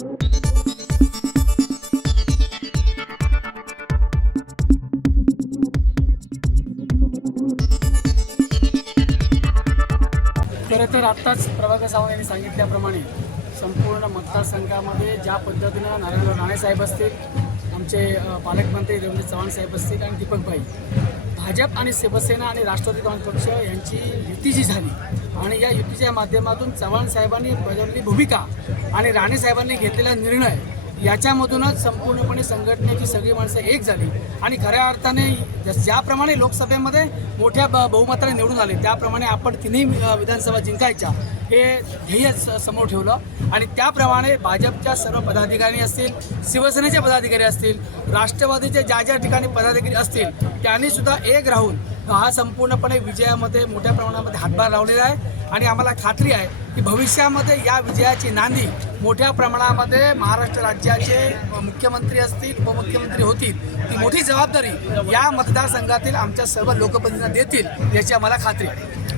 खरं तर आत्ताच प्रभाकर सावंत यांनी सांगितल्याप्रमाणे संपूर्ण मतदारसंघामध्ये ज्या पद्धतीनं नारायणराव राणेसाहेब असतील आमचे पालकमंत्री देवेंद्र चव्हाण साहेब असतील आणि दीपकभाई भाजप आणि शिवसेना आणि राष्ट्रवादी काँग्रेस पक्ष यांची युती जी झाली आणि या युतीच्या माध्यमातून चव्हाण साहेबांनी बजावलेली भूमिका आणि राणे साहेबांनी घेतलेला निर्णय याच्यामधूनच संपूर्णपणे संघटनेची सगळी माणसं एक झाली. आणि खऱ्या अर्थाने जस- ज्याप्रमाणे लोकसभेमध्ये मोठ्या बहुमताने निवडून आले त्याप्रमाणे आपण तिन्ही विधानसभा जिंकायच्या हे ध्येय स- समोर ठेवलं. आणि त्याप्रमाणे भाजपच्या सर्व पदाधिकारी असतील शिवसेनेचे पदाधिकारी असतील राष्ट्रवादीचे ज्या ज्या ठिकाणी पदाधिकारी असतील त्यांनीसुद्धा एक राहून हा संपूर्णपणे विजयामध्ये मोठ्या प्रमाणामध्ये हातभार लावलेला आहे. आणि आम्हाला खात्री आहे की भविष्यामध्ये या विजयाची नांदी मोठ्या प्रमाणामध्ये महाराष्ट्र राज्याचे मुख्यमंत्री असतील उपमुख्यमंत्री होतील. ती मोठी जबाबदारी या मतदारसंघातील आमच्या सर्व लोकप्रतिनिधींना देतील याची आम्हाला खात्री आहे.